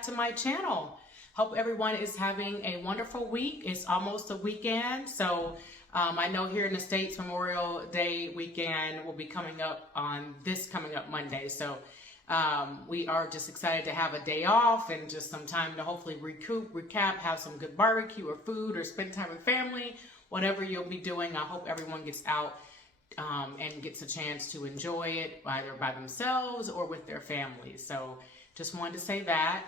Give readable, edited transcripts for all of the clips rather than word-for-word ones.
back to my channel. Hope everyone is having a wonderful week. It's almost the weekend, so I know here in the States, Memorial Day weekend will be coming up on this coming up Monday. So we are just excited to have a day off and just some time to hopefully recoup, recap, have some good barbecue or food or spend time with family, whatever you'll be doing. I hope everyone gets out and gets a chance to enjoy it either by themselves or with their families. So just wanted to say that.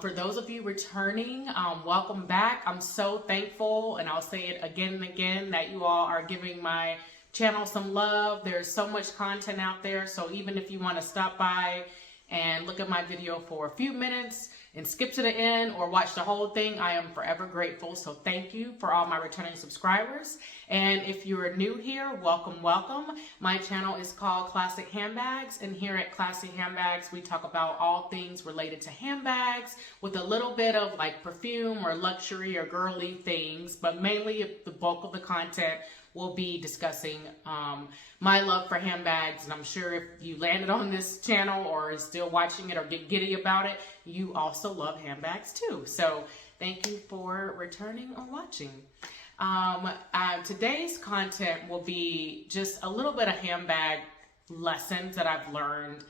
For those of you returning, welcome back. I'm so thankful, and I'll say it again and again, that you all are giving my channel some love. There's so much content out there, so even if you want to stop by and look at my video for a few minutes and skip to the end or watch the whole thing, I am forever grateful. So thank you for all my returning subscribers. And if you're new here, welcome, welcome. My channel is called Classic Handbags, and here at Classic Handbags, we talk about all things related to handbags with a little bit of like perfume or luxury or girly things, but mainly the bulk of the content will be discussing my love for handbags. And I'm sure if you landed on this channel or is still watching it or get giddy about it, you also love handbags too. So thank you for returning or watching. Today's content will be just a little bit of handbag lessons that I've learned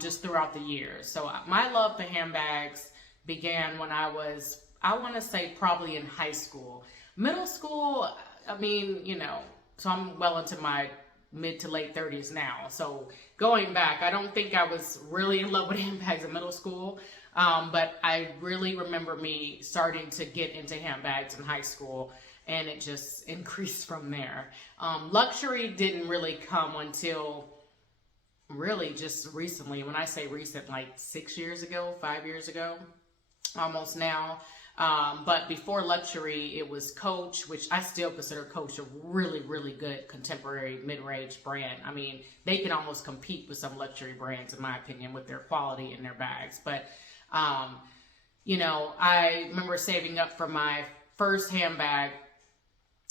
just throughout the years. So my love for handbags began when I was, I want to say probably in high school. Middle school, I mean, you know, so I'm well into my mid to late 30s now. So going back, I don't think I was really in love with handbags in middle school, but I really remember me starting to get into handbags in high school, and it just increased from there. Luxury didn't really come until really just recently. When I say recent, like 6 years ago, 5 years ago, almost now. But before luxury, it was Coach, which I still consider Coach a really, really good contemporary mid-range brand. I mean, they can almost compete with some luxury brands, in my opinion, with their quality and their bags. But, you know, I remember saving up for my first handbag,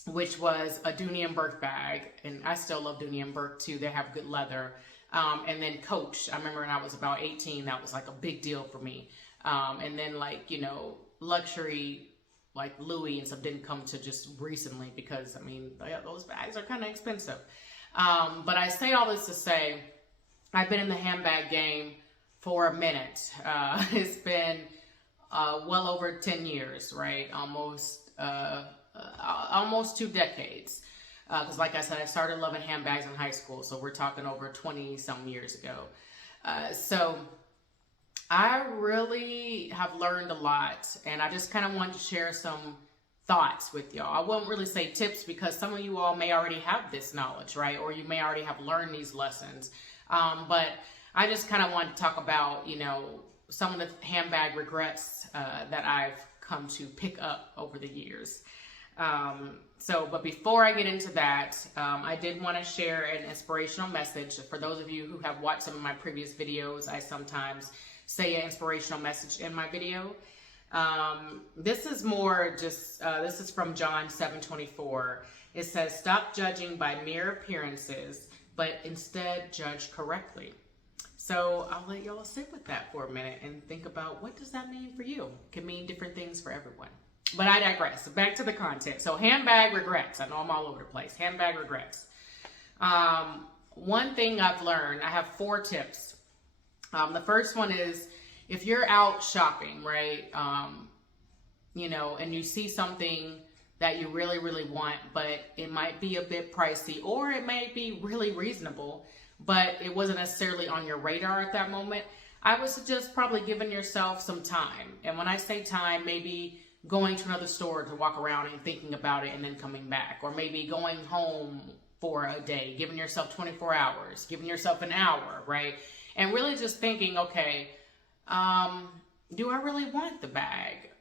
which was a Dooney & Bourke bag. And I still love Dooney & Bourke too. They have good leather. And then Coach, I remember when I was about 18, that was like a big deal for me. And then like, you know, luxury like Louis and stuff didn't come to just recently because, I mean, those bags are kind of expensive. But I say all this to say, I've been in the handbag game for a minute. It's been well over 10 years, right? Almost 2 decades. Because like I said, I started loving handbags in high school. So we're talking over 20 some years ago. So I really have learned a lot, and I just kind of wanted to share some thoughts with y'all. I won't really say tips because some of you all may already have this knowledge, right? Or you may already have learned these lessons. But I just kind of want to talk about, you know, some of the handbag regrets that I've come to pick up over the years. But before I get into that, I did want to share an inspirational message. For those of you who have watched some of my previous videos, I sometimes say an inspirational message in my video. This is more just, this is from John 7:24. It says, "Stop judging by mere appearances, but instead judge correctly." So I'll let y'all sit with that for a minute and think about, what does that mean for you? It can mean different things for everyone. But I digress. Back to the content. So handbag regrets. I know I'm all over the place. Handbag regrets. One thing I've learned, I have 4 tips. The first one is, if you're out shopping, right, you know, and you see something that you really, really want, but it might be a bit pricey, or it may be really reasonable, but it wasn't necessarily on your radar at that moment, I would suggest probably giving yourself some time. And when I say time, maybe going to another store to walk around and thinking about it and then coming back, or maybe going home for a day, giving yourself 24 hours, giving yourself an hour, right? And really just thinking, okay, do I really want the bag?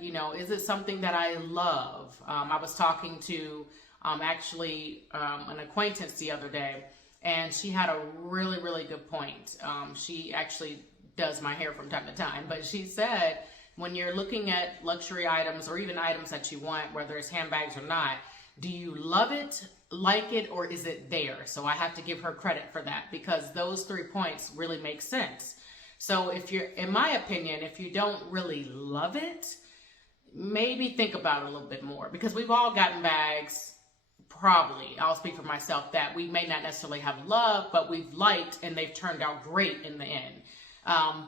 You know, is it something that I love? I was talking to an acquaintance the other day, and she had a really, really good point. She actually does my hair from time to time, but she said, when you're looking at luxury items or even items that you want, whether it's handbags or not, do you love it, like it, or is it there? So I have to give her credit for that, because those 3 points really make sense. So if you're, in my opinion, if you don't really love it, maybe think about it a little bit more, because we've all gotten bags, probably, I'll speak for myself, that we may not necessarily have loved, but we've liked and they've turned out great in the end.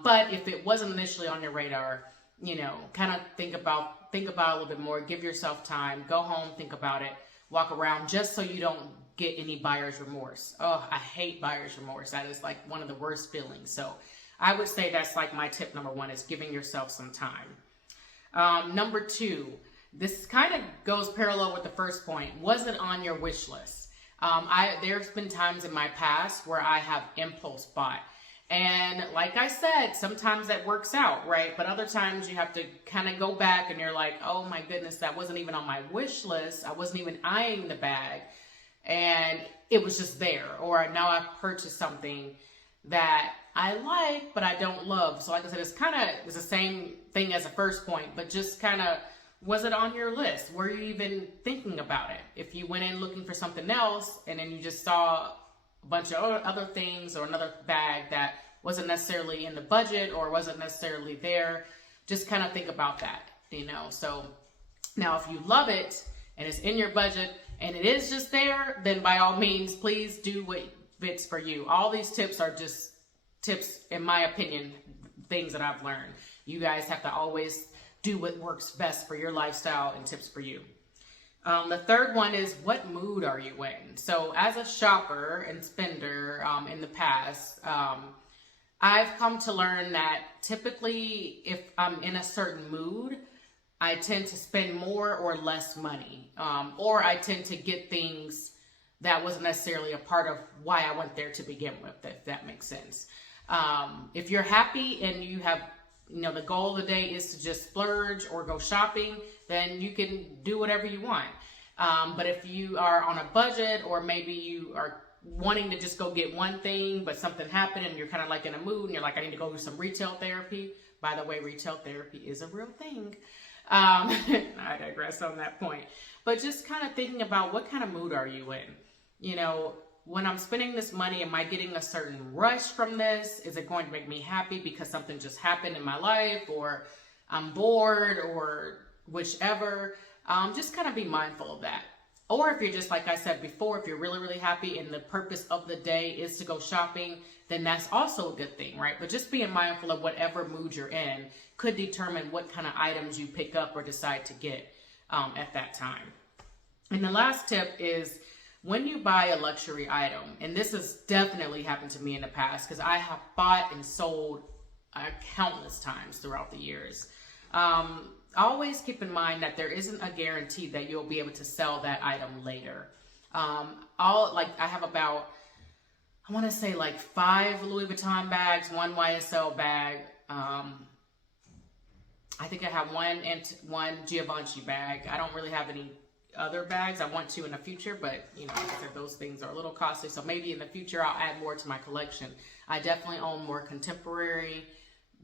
But if it wasn't initially on your radar, you know, kind of think about it a little bit more, give yourself time, go home, think about it, walk around, just so you don't get any buyer's remorse. Oh, I hate buyer's remorse. That is like one of the worst feelings. So I would say that's like my tip number one, is giving yourself some time. Number two, this kind of goes parallel with the first point. Was it on your wish list? There's been times in my past where I have impulse bought. And like I said, sometimes that works out, right? But other times you have to kind of go back and you're like, oh my goodness, that wasn't even on my wish list. I wasn't even eyeing the bag. And it was just there. Or now I've purchased something that I like, but I don't love. So like I said, it's the same thing as the first point, but just kind of, was it on your list? Were you even thinking about it? If you went in looking for something else and then you just saw a bunch of other things or another bag that wasn't necessarily in the budget or wasn't necessarily there, just kind of think about that, you know. So now if you love it and it's in your budget and it is just there, then by all means, please do what fits for you. All these tips are just tips, in my opinion, things that I've learned. You guys have to always do what works best for your lifestyle and tips for you. The third one is, what mood are you in? So as a shopper and spender in the past, I've come to learn that typically if I'm in a certain mood, I tend to spend more or less money, or I tend to get things that wasn't necessarily a part of why I went there to begin with, if that makes sense. If you're happy and you have, you know, the goal of the day is to just splurge or go shopping, then you can do whatever you want. But if you are on a budget, or maybe you are wanting to just go get one thing, but something happened and you're kind of like in a mood and you're like, I need to go do some retail therapy. By the way, retail therapy is a real thing. I digress on that point. But just kind of thinking about, what kind of mood are you in? You know, when I'm spending this money, am I getting a certain rush from this? Is it going to make me happy because something just happened in my life, or I'm bored, or whichever? Just kind of be mindful of that. Or if you're just, like I said before, if you're really, really happy and the purpose of the day is to go shopping, then that's also a good thing, right? But just being mindful of whatever mood you're in could determine what kind of items you pick up or decide to get at that time. And the last tip is, when you buy a luxury item, and this has definitely happened to me in the past, because I have bought and sold countless times throughout the years, always keep in mind that there isn't a guarantee that you'll be able to sell that item later. I have about, I want to say like 5 Louis Vuitton bags, 1 YSL bag. I think I have one Givenchy bag. I don't really have any other bags. I want to in the future, but you know, like I said, those things are a little costly. So maybe in the future I'll add more to my collection. I definitely own more contemporary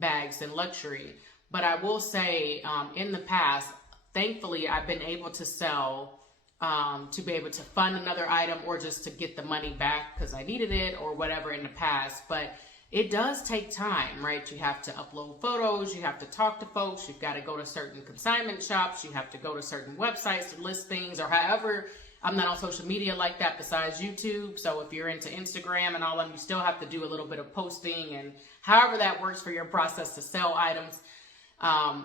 bags than luxury. But I will say, in the past, thankfully, I've been able to sell to be able to fund another item, or just to get the money back because I needed it or whatever in the past. But it does take time, right? You have to upload photos, you have to talk to folks, you've got to go to certain consignment shops, you have to go to certain websites to list things, or however. I'm not on social media like that besides YouTube. So if you're into Instagram and all of them, you still have to do a little bit of posting, and however that works for your process to sell items.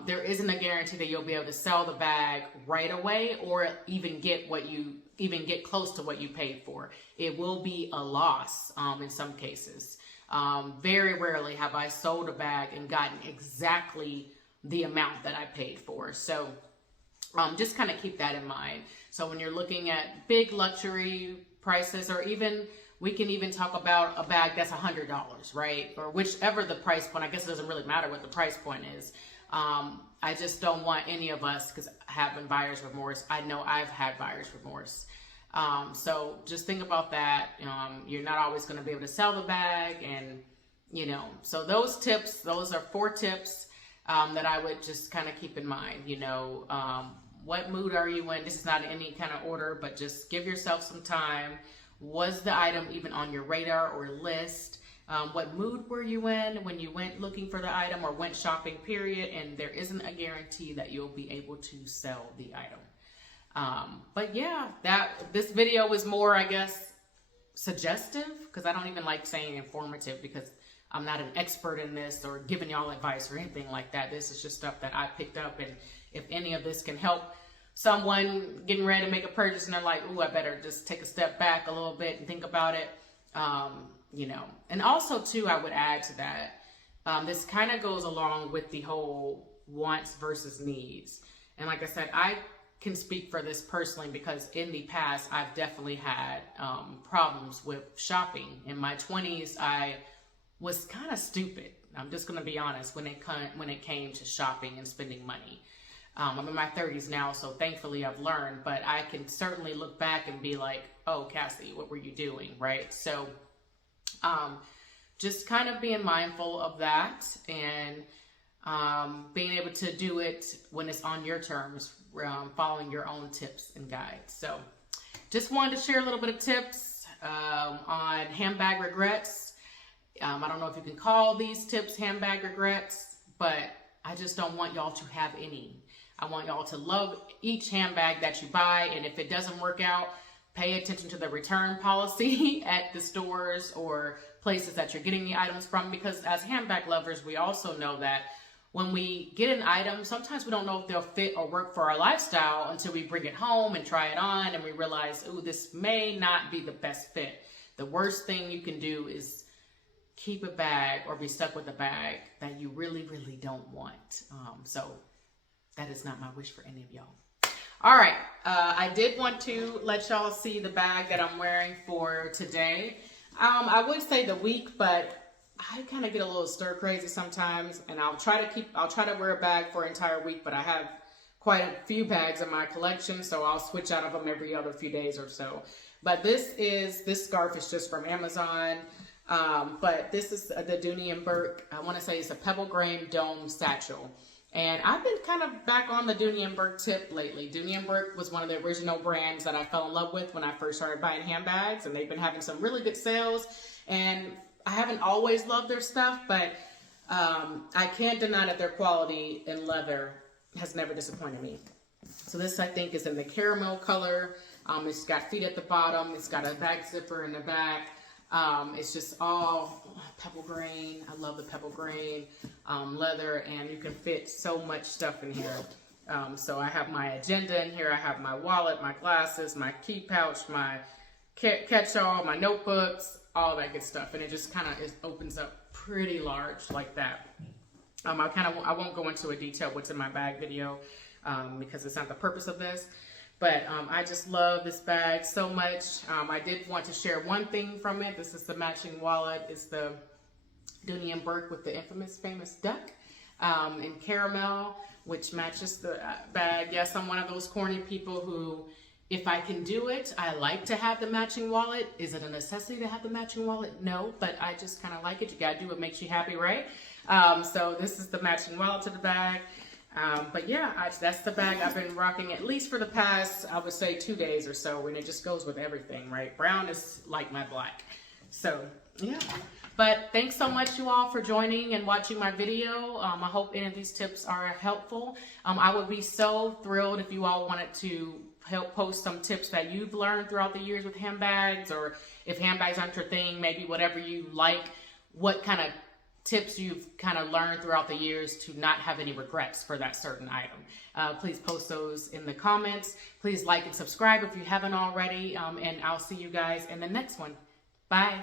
There isn't a guarantee that you'll be able to sell the bag right away, or even get close to what you paid for. It will be a loss in some cases. Very rarely have I sold a bag and gotten exactly the amount that I paid for. So just kind of keep that in mind. So when you're looking at big luxury prices, or even, we can even talk about a bag that's $100, right? Or whichever the price point. I guess it doesn't really matter what the price point is. I just don't want any of us, because having buyer's remorse, I know I've had buyer's remorse. So just think about that. You're not always going to be able to sell the bag, and you know, so those are 4 tips that I would just kind of keep in mind. You know, what mood are you in? This is not in any kind of order, but just give yourself some time. Was the item even on your radar or list? What mood were you in when you went looking for the item or went shopping, period? And there isn't a guarantee that you'll be able to sell the item. But yeah, this video was more, I guess, suggestive, because I don't even like saying informative, because I'm not an expert in this or giving y'all advice or anything like that. This is just stuff that I picked up, and if any of this can help someone getting ready to make a purchase and they're like, ooh, I better just take a step back a little bit and think about it, you know. And also too, I would add to that, this kind of goes along with the whole wants versus needs. And like I said, I can speak for this personally, because in the past, I've definitely had problems with shopping. In my 20s, I was kind of stupid. I'm just going to be honest when it came to shopping and spending money. I'm in my 30s now, so thankfully I've learned, but I can certainly look back and be like, oh, Cassie, what were you doing, right? So just kind of being mindful of that, and being able to do it when it's on your terms, following your own tips and guides. So just wanted to share a little bit of tips on handbag regrets. I don't know if you can call these tips handbag regrets, but I just don't want y'all to have any. I want y'all to love each handbag that you buy, and if it doesn't work out, pay attention to the return policy at the stores or places that you're getting the items from, because as handbag lovers, we also know that when we get an item, sometimes we don't know if they'll fit or work for our lifestyle until we bring it home and try it on, and we realize, ooh, this may not be the best fit. The worst thing you can do is keep a bag or be stuck with a bag that you really, really don't want. So that is not my wish for any of y'all. All right, I did want to let y'all see the bag that I'm wearing for today. I would say the week, but I kind of get a little stir crazy sometimes, and I'll try to wear a bag for an entire week, but I have quite a few bags in my collection, so I'll switch out of them every other few days or so. But this scarf is just from Amazon. But this is the Dooney & Bourke. I want to say it's a pebble grain dome satchel. And I've been kind of back on the Dooney & Bourke tip lately. Dooney & Bourke was one of the original brands that I fell in love with when I first started buying handbags, and they've been having some really good sales. And I haven't always loved their stuff, but I can't deny that their quality in leather has never disappointed me. So this, I think, is in the caramel color. It's got feet at the bottom. It's got a back zipper in the back. It's just all pebble grain. I love the pebble grain leather, and you can fit so much stuff in here. So I have my agenda in here. I have my wallet, my glasses, my key pouch, my catch-all, my notebooks, all that good stuff. And it just kind of opens up pretty large like that. I won't go into a detail what's in my bag video because it's not the purpose of this. But I just love this bag so much. I did want to share one thing from it. This is the matching wallet. It's the Dooney & Bourke with the famous duck in caramel, which matches the bag. Yes, I'm one of those corny people who, if I can do it, I like to have the matching wallet. Is it a necessity to have the matching wallet? No, but I just kind of like it. You got to do what makes you happy, right? So this is the matching wallet to the bag. But yeah, that's the bag I've been rocking at least for the past, I would say 2 days or so, and it just goes with everything, right? Brown is like my black. So yeah, but thanks so much you all for joining and watching my video. I hope any of these tips are helpful. I would be so thrilled if you all wanted to help post some tips that you've learned throughout the years with handbags, or if handbags aren't your thing, maybe whatever you like, what kind of tips you've kind of learned throughout the years to not have any regrets for that certain item. Please post those in the comments. Please like and subscribe if you haven't already, and I'll see you guys in the next one. Bye.